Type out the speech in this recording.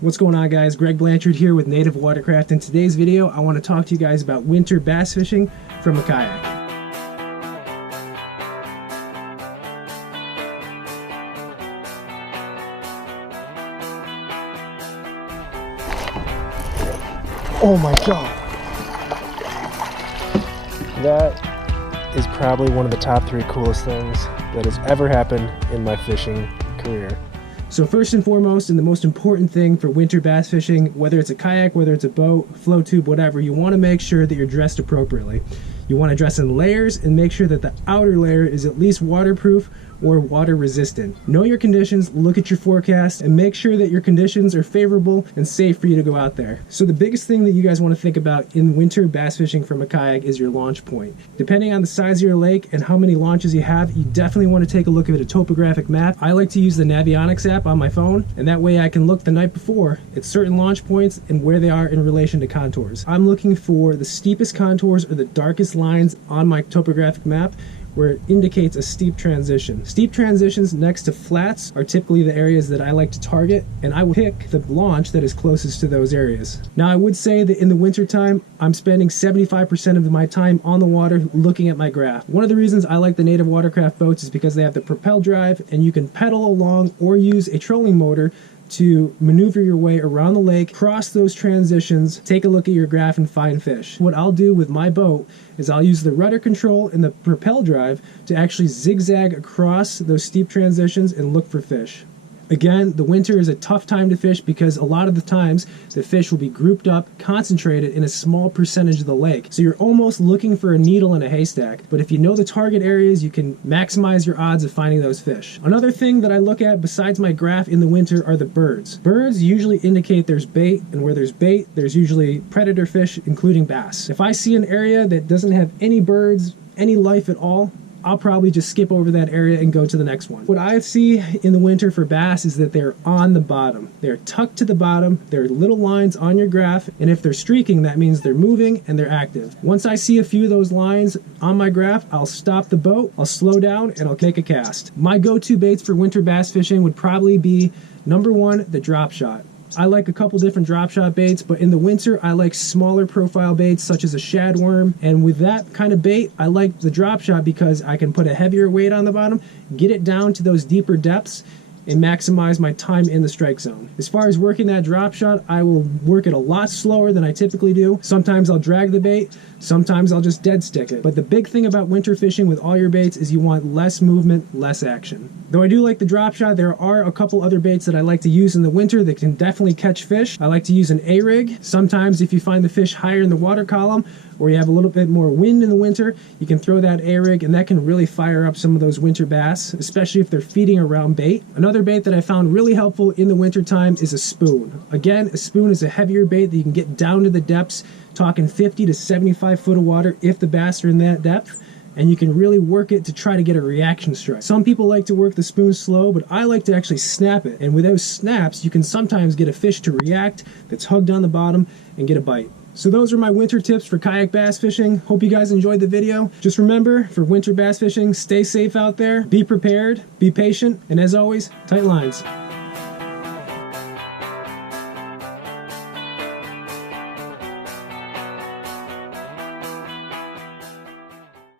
What's going on, guys? Greg Blanchard here with Native Watercraft. In today's video, I want to talk to you guys about winter bass fishing from a kayak. Oh my god! That is probably one of the top 3 coolest things that has ever happened in my fishing career. So first and foremost, and the most important thing for winter bass fishing, whether it's a kayak, whether it's a boat, float tube, whatever, you want to make sure that you're dressed appropriately. You want to dress in layers and make sure that the outer layer is at least waterproof or water resistant. Know your conditions, look at your forecast, and make sure that your conditions are favorable and safe for you to go out there. So the biggest thing that you guys want to think about in winter bass fishing from a kayak is your launch point. Depending on the size of your lake and how many launches you have, you definitely want to take a look at a topographic map. I like to use the Navionics app on my phone, and that way I can look the night before at certain launch points and where they are in relation to contours. I'm looking for the steepest contours or the darkest lines on my topographic map where it indicates a steep transition. Steep transitions next to flats are typically the areas that I like to target, and I will pick the launch that is closest to those areas. Now, I would say that in the winter time, I'm spending 75% of my time on the water looking at my graph. One of the reasons I like the Native Watercraft boats is because they have the propel drive, and you can pedal along or use a trolling motor to maneuver your way around the lake, cross those transitions, take a look at your graph, and find fish. What I'll do with my boat is I'll use the rudder control and the propel drive to actually zigzag across those steep transitions and look for fish. Again, the winter is a tough time to fish because a lot of the times the fish will be grouped up, concentrated in a small percentage of the lake. So you're almost looking for a needle in a haystack. But if you know the target areas, you can maximize your odds of finding those fish. Another thing that I look at besides my graph in the winter are the birds. Birds usually indicate there's bait, and where there's bait, there's usually predator fish, including bass. If I see an area that doesn't have any birds, any life at all, I'll probably just skip over that area and go to the next one. What I see in the winter for bass is that they're on the bottom. They're tucked to the bottom. There are little lines on your graph, and if they're streaking, that means they're moving and they're active. Once I see a few of those lines on my graph, I'll stop the boat, I'll slow down, and I'll make a cast. My go-to baits for winter bass fishing would probably be, number 1, the Dropshot. I like a couple different Dropshot baits, but in the winter I like smaller profile baits such as a shad worm, and with that kind of bait I like the Dropshot because I can put a heavier weight on the bottom, get it down to those deeper depths, and maximize my time in the strike zone. As far as working that drop shot, I will work it a lot slower than I typically do. Sometimes I'll drag the bait, sometimes I'll just dead stick it. But the big thing about winter fishing with all your baits is you want less movement, less action. Though I do like the drop shot, there are a couple other baits that I like to use in the winter that can definitely catch fish. I like to use an A-rig. Sometimes if you find the fish higher in the water column, or you have a little bit more wind in the winter, you can throw that A-rig, and that can really fire up some of those winter bass, especially if they're feeding around bait. Another bait that I found really helpful in the winter time is a spoon. Again, a spoon is a heavier bait that you can get down to the depths, talking 50 to 75 foot of water if the bass are in that depth, and you can really work it to try to get a reaction strike. Some people like to work the spoon slow, but I like to actually snap it, and with those snaps, you can sometimes get a fish to react that's hugged on the bottom and get a bite. So those are my winter tips for kayak bass fishing. Hope you guys enjoyed the video. Just remember, for winter bass fishing, stay safe out there, be prepared, be patient, and as always, tight lines.